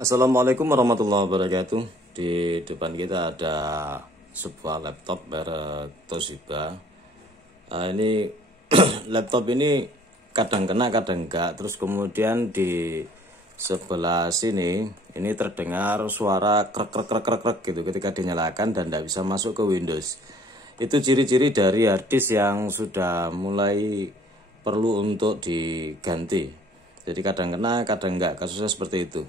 Assalamualaikum warahmatullahi wabarakatuh. Di depan kita ada sebuah laptop merek Toshiba. Ini laptop ini kadang kena, kadang enggak. Terus kemudian di sebelah sini ini terdengar suara krek krek krek krek krek gitu ketika dinyalakan dan tidak bisa masuk ke Windows. Itu ciri-ciri dari harddisk yang sudah mulai perlu untuk diganti. Jadi kadang kena, kadang enggak. Kasusnya seperti itu.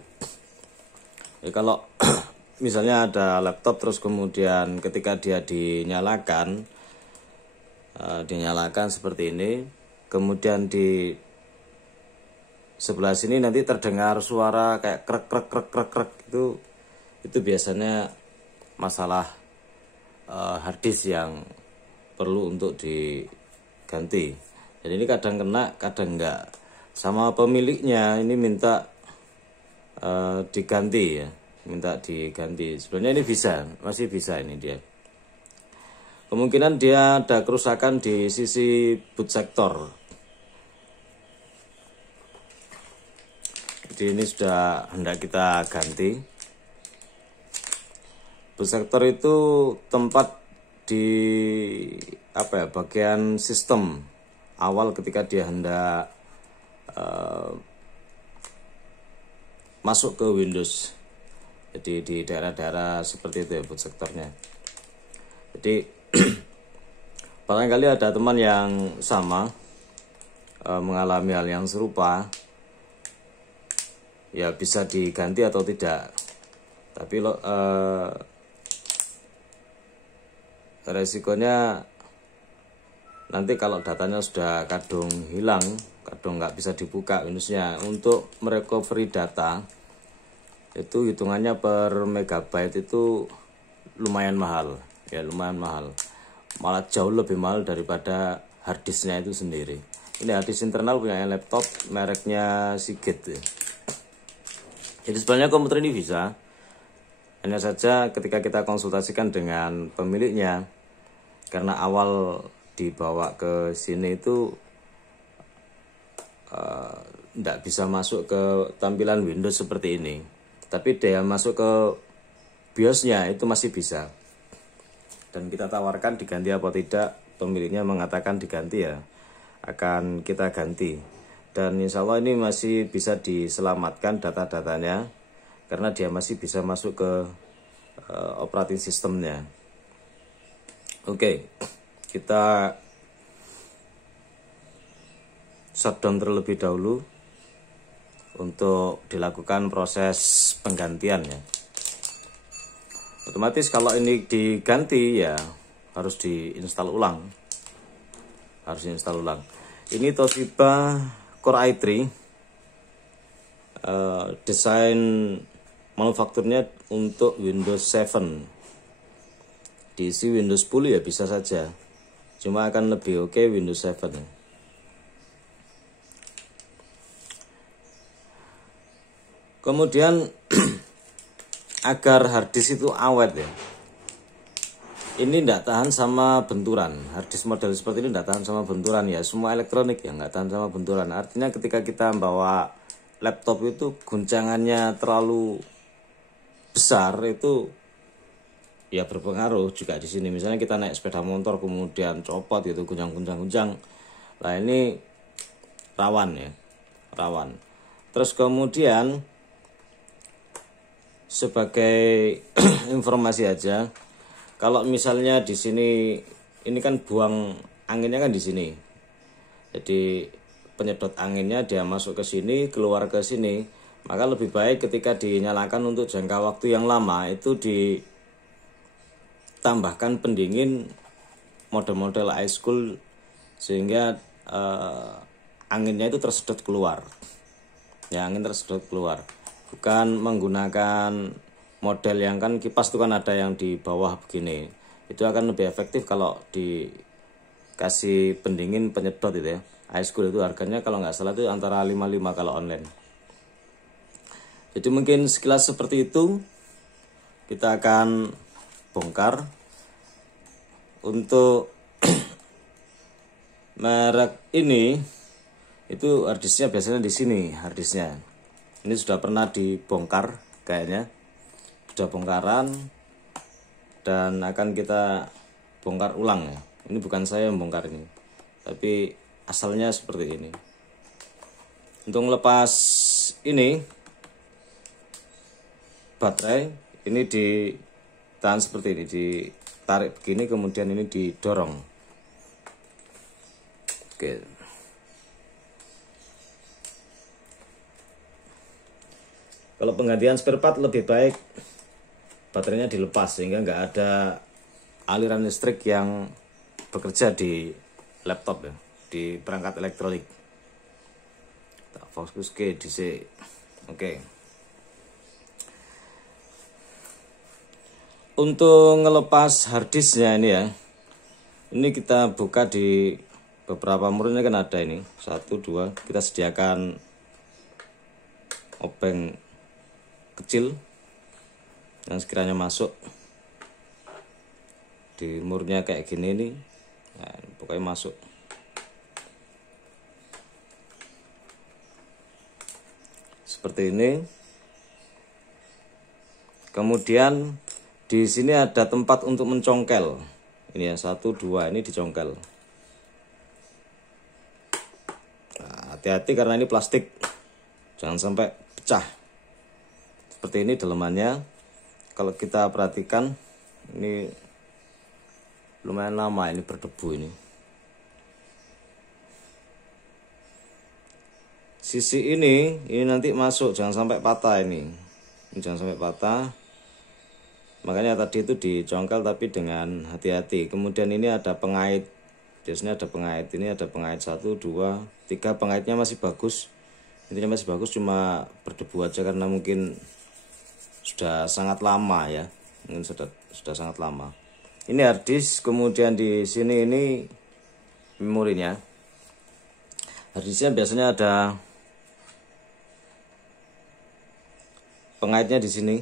Ya, kalau misalnya ada laptop terus kemudian ketika dia dinyalakan seperti ini, kemudian di sebelah sini nanti terdengar suara kayak krek krek krek krek krek, itu biasanya masalah harddisk yang perlu untuk diganti. Jadi ini kadang kena, kadang enggak. Sama pemiliknya ini minta diganti ya, minta diganti. Sebenarnya ini masih bisa ini dia. Kemungkinan dia ada kerusakan di sisi boot sector. Jadi ini sudah hendak kita ganti. Boot sector itu tempat di bagian sistem awal ketika dia hendak masuk ke Windows. Jadi di daerah-daerah seperti itu ya boot sektornya. Jadi barangkali ada teman yang sama mengalami hal yang serupa, ya bisa diganti atau tidak. Tapi resikonya nanti kalau datanya sudah kadung hilang, kadung nggak bisa dibuka Windowsnya, untuk merecovery data itu hitungannya per megabyte itu lumayan mahal ya, malah jauh lebih mahal daripada harddisknya itu sendiri. Ini harddisk internal punya laptop mereknya Seagate ya. Jadi sebenarnya komputer ini bisa, hanya saja ketika kita konsultasikan dengan pemiliknya, karena awal dibawa ke sini itu tidak bisa masuk ke tampilan Windows seperti ini, tapi dia masuk ke BIOSnya itu masih bisa, dan kita tawarkan diganti apa tidak. Pemiliknya mengatakan diganti, ya akan kita ganti, dan insya Allah ini masih bisa diselamatkan data-datanya karena dia masih bisa masuk ke operating sistemnya. Oke, kita shutdown terlebih dahulu untuk dilakukan proses penggantian ya. Otomatis kalau ini diganti ya harus diinstal ulang. Ini Toshiba Core i3, desain manufakturnya untuk Windows 7. Diisi Windows 10 ya bisa saja, cuma akan lebih oke Windows 7. Kemudian agar harddisk itu awet ya, ini tidak tahan sama benturan. Harddisk model seperti ini tidak tahan sama benturan ya. Semua elektronik ya nggak tahan sama benturan. Artinya ketika kita bawa laptop itu guncangannya terlalu besar, itu ya berpengaruh juga di sini. Misalnya kita naik sepeda motor kemudian copot gitu, gunjang. Nah ini rawan. Terus kemudian sebagai informasi aja, kalau misalnya di sini ini kan buang anginnya kan di sini. Jadi penyedot anginnya dia masuk ke sini, keluar ke sini. Maka lebih baik ketika dinyalakan untuk jangka waktu yang lama itu ditambahkan pendingin model-model ice cool sehingga anginnya itu tersedot keluar. Ya, angin tersedot keluar. Bukan menggunakan model yang kan kipas itu kan ada yang di bawah begini. Itu akan lebih efektif kalau dikasih pendingin penyedot itu ya. Ice cool itu harganya kalau nggak salah itu antara 55 kalau online. Jadi mungkin sekilas seperti itu. Kita akan bongkar untuk merek ini. Itu harddisknya biasanya di sini harddisknya. Ini sudah pernah dibongkar kayaknya sudah bongkaran dan akan kita bongkar ulang ya. Ini bukan saya yang bongkar ini, tapi asalnya seperti ini. Untuk lepas ini baterai ini ditahan seperti ini, ditarik begini, kemudian ini didorong. Oke. Kalau penggantian spare part lebih baik baterainya dilepas sehingga nggak ada aliran listrik yang bekerja di laptop ya, di perangkat elektronik. Tak fokus ke DC. Oke. Untuk ngelepas harddisknya ini ya, ini kita buka di beberapa murni kan ada ini 1, 2, kita sediakan obeng kecil yang sekiranya masuk di murnya kayak gini nih, nah, pokoknya masuk. Seperti ini. Kemudian di sini ada tempat untuk mencongkel. Ini ya 1, 2 ini dicongkel. Nah, hati-hati karena ini plastik, jangan sampai pecah. Seperti ini dalemannya. Kalau kita perhatikan ini lumayan lama ini berdebu ini. Sisi ini nanti masuk, jangan sampai patah ini. Ini jangan sampai patah. Makanya tadi itu dicongkel tapi dengan hati-hati. Kemudian ini ada pengait. Biasanya ada pengait. Ini ada pengait 1, 2, 3. Pengaitnya masih bagus. Intinya masih bagus, cuma berdebu aja karena mungkin sudah sangat lama ya. Mungkin sudah sangat lama. Ini hard disk, kemudian di sini ini memorinya. Hard disknya biasanya ada pengaitnya di sini.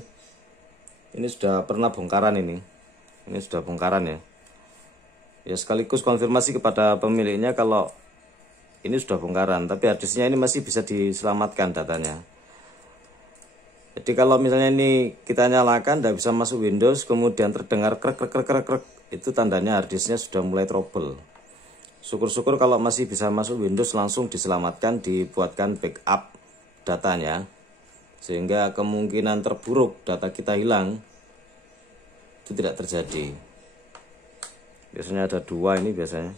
Ini sudah pernah bongkaran ini. Ini sudah bongkaran ya. Ya sekaligus konfirmasi kepada pemiliknya kalau ini sudah bongkaran, tapi hard disknya ini masih bisa diselamatkan datanya. Jadi kalau misalnya ini kita nyalakan tidak bisa masuk Windows, kemudian terdengar krek, itu tandanya hard disknya sudah mulai trouble. Syukur-syukur kalau masih bisa masuk Windows langsung diselamatkan, dibuatkan backup datanya, sehingga kemungkinan terburuk data kita hilang itu tidak terjadi. Biasanya ada 2 ini biasanya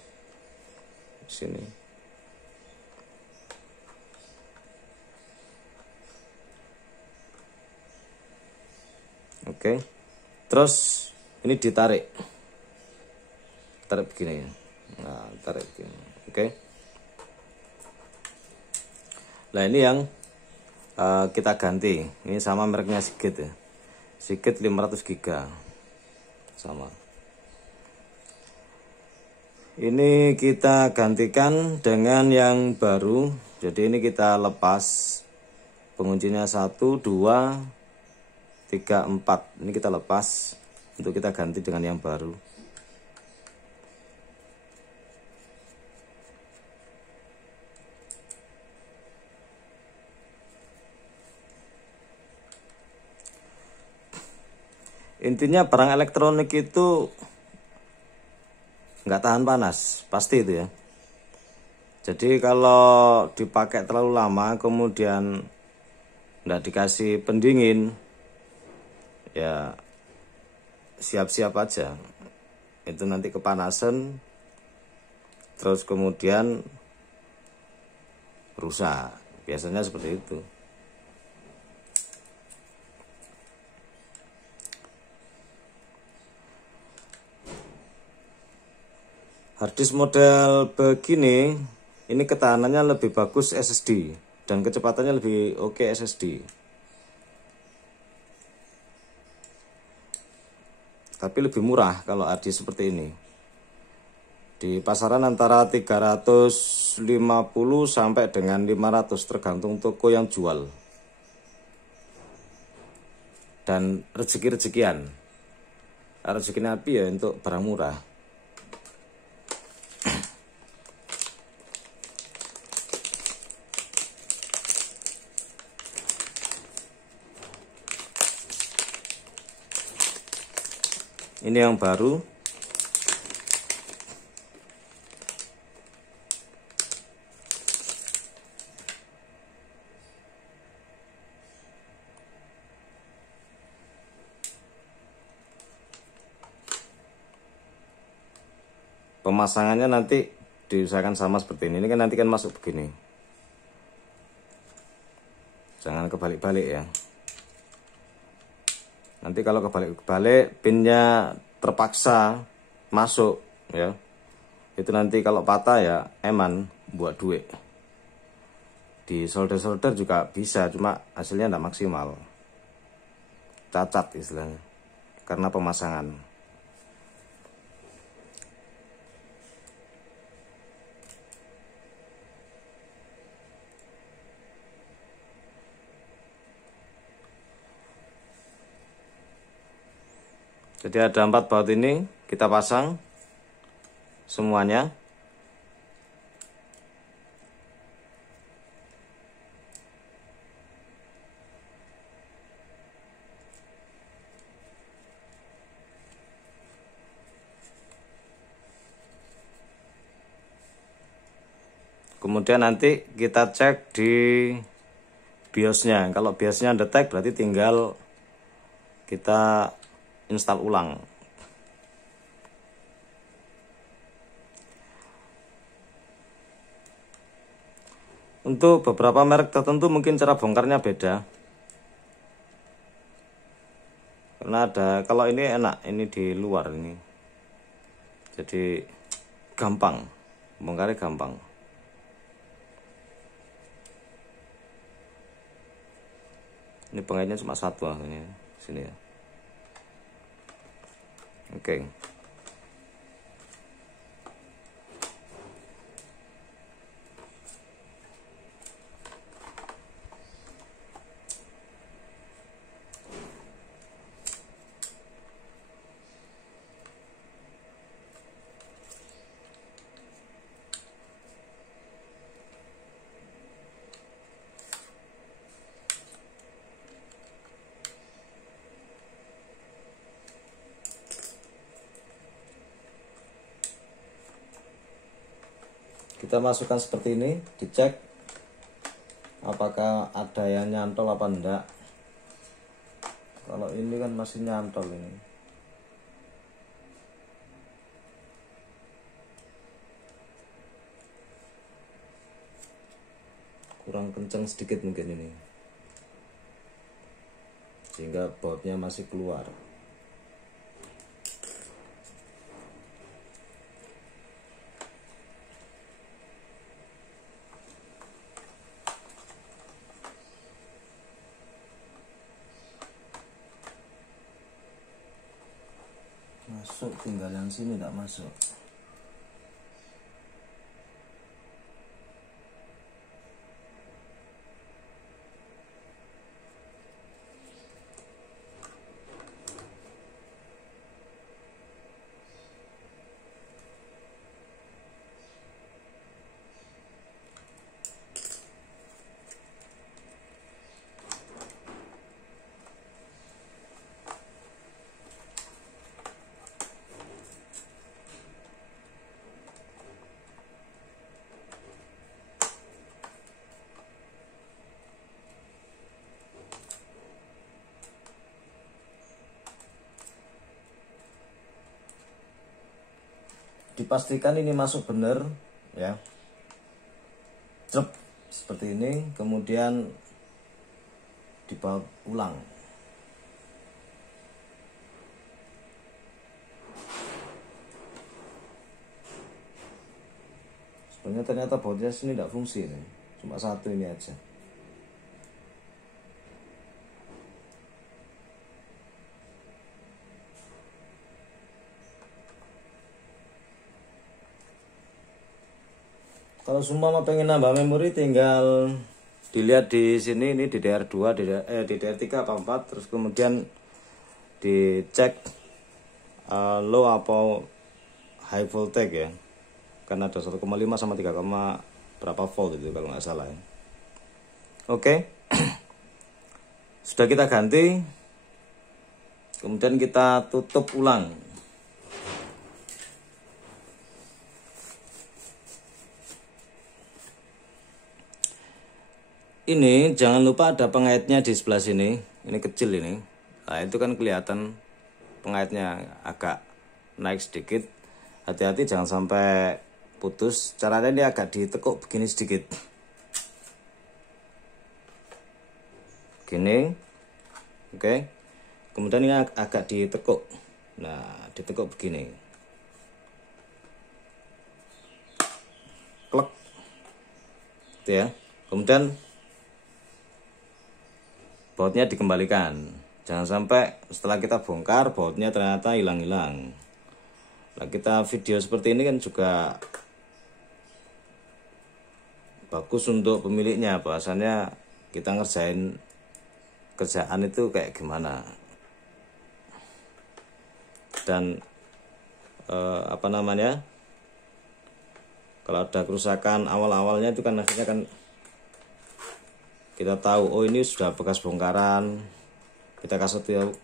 di sini. Oke. Terus ini ditarik begini ya. Nah, tarik begini. Oke. Nah, ini yang kita ganti. Ini sama mereknya Seagate ya. Seagate 500 GB. Sama. Ini kita gantikan dengan yang baru. Jadi ini kita lepas penguncinya 1, 2, 3, 4. Ini kita lepas untuk kita ganti dengan yang baru. Intinya barang elektronik itu nggak tahan panas, pasti itu ya. Jadi kalau dipakai terlalu lama kemudian nggak dikasih pendingin, ya siap-siap aja. Itu nanti kepanasan, terus kemudian rusak. Biasanya seperti itu. Harddisk model begini, ini ketahanannya lebih bagus SSD dan kecepatannya lebih oke SSD. Tapi lebih murah kalau harddisk seperti ini. Di pasaran antara 350 sampai dengan 500 tergantung toko yang jual. Dan rezeki-rezekian. Rezeki Nabi ya untuk barang murah. Ini yang baru. Pemasangannya nanti diusahakan sama seperti ini. Ini kan nanti kan masuk begini. Jangan kebalik-balik ya. Nanti kalau kebalik-balik pinnya terpaksa masuk ya. Itu nanti kalau patah ya eman buat duit. Di solder-solder juga bisa, cuma hasilnya tidak maksimal. Cacat istilahnya. Karena pemasangan. Jadi ada 4 baut ini kita pasang semuanya. Kemudian nanti kita cek di BIOSnya. Kalau BIOSnya detect berarti tinggal kita install ulang. Untuk beberapa merek tertentu mungkin cara bongkarnya beda. Karena ada, kalau ini enak, ini di luar ini. Jadi gampang, bongkarnya gampang. Ini pengaitnya cuma satu akhirnya sini ya. Oke. Kita masukkan seperti ini, dicek apakah ada yang nyantol apa enggak. Kalau ini kan masih nyantol ini. Kurang kencang sedikit mungkin ini. Sehingga bautnya masih keluar. Masuk, tinggal yang sini tidak masuk. Dipastikan ini masuk benar ya. Cep, seperti ini, kemudian dibaut ulang. Sebenarnya ternyata bautnya sini tidak fungsi nih. Cuma satu ini aja. Kalau semua pengen nambah memori tinggal dilihat di sini, ini DDR2, DDR3 apa 4, terus kemudian dicek low apa high voltage ya. Karena ada 1,5 sama 3, berapa volt itu kalau nggak salah ya. Oke. Sudah kita ganti. Kemudian kita tutup ulang. ini jangan lupa ada pengaitnya di sebelah sini. Ini kecil ini. Nah, itu kan kelihatan pengaitnya agak naik sedikit. Hati-hati jangan sampai putus. Caranya ini agak ditekuk begini sedikit. Gini. Oke. Kemudian ini agak ditekuk. Nah, ditekuk begini. Klek. Gitu ya. Kemudian bautnya dikembalikan. Jangan sampai setelah kita bongkar bautnya ternyata hilang-hilang. Nah, kita video seperti ini kan juga bagus untuk pemiliknya. Bahwasannya kita ngerjain kerjaan itu kayak gimana. Dan apa namanya, kalau ada kerusakan awal-awalnya itu kan akhirnya kan kita tahu, oh ini sudah bekas bongkaran, kita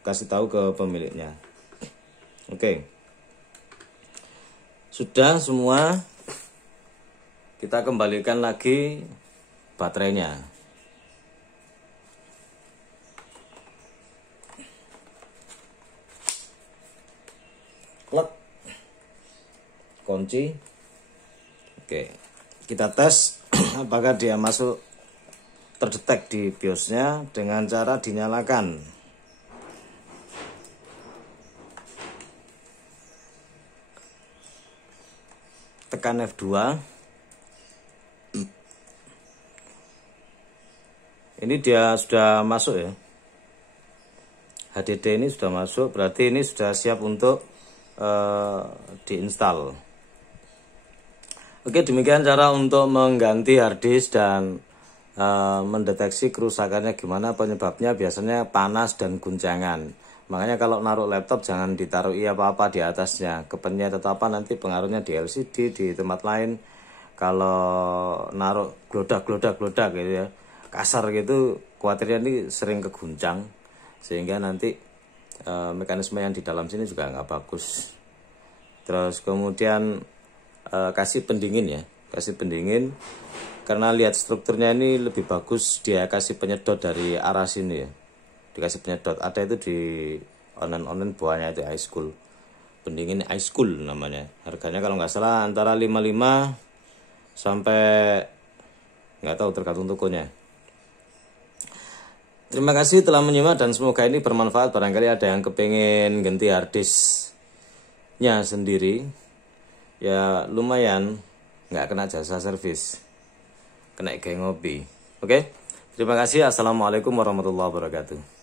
kasih tahu ke pemiliknya. Oke, sudah semua, kita kembalikan lagi baterainya. Klek, kunci. Oke, kita tes apakah dia masuk terdetek di BIOSnya dengan cara dinyalakan. Tekan F2. Ini dia sudah masuk ya. HDD ini sudah masuk, berarti ini sudah siap untuk diinstal. Oke, demikian cara untuk mengganti harddisk dan mendeteksi kerusakannya gimana, penyebabnya biasanya panas dan guncangan. Makanya kalau naruh laptop jangan ditaruh apa-apa di atasnya, kepenyet atau apa, nanti pengaruhnya di LCD, di tempat lain. Kalau naruh glodak gitu ya, kasar gitu, khawatirnya ini sering keguncang, sehingga nanti mekanisme yang di dalam sini juga nggak bagus. Terus kemudian kasih pendingin ya, kasih pendingin. Karena lihat strukturnya ini lebih bagus dia kasih penyedot dari arah sini ya. Dikasih penyedot. Ada itu di online bawahnya itu iSchool. Pendingin iSchool namanya. Harganya kalau nggak salah antara 55 sampai nggak tahu, tergantung tokonya. Terima kasih telah menyimak dan semoga ini bermanfaat. Barangkali ada yang kepengen ganti harddisknya sendiri. Ya lumayan, nggak kena jasa servis, kena kayak ngopi. Oke, terima kasih. Assalamualaikum warahmatullahi wabarakatuh.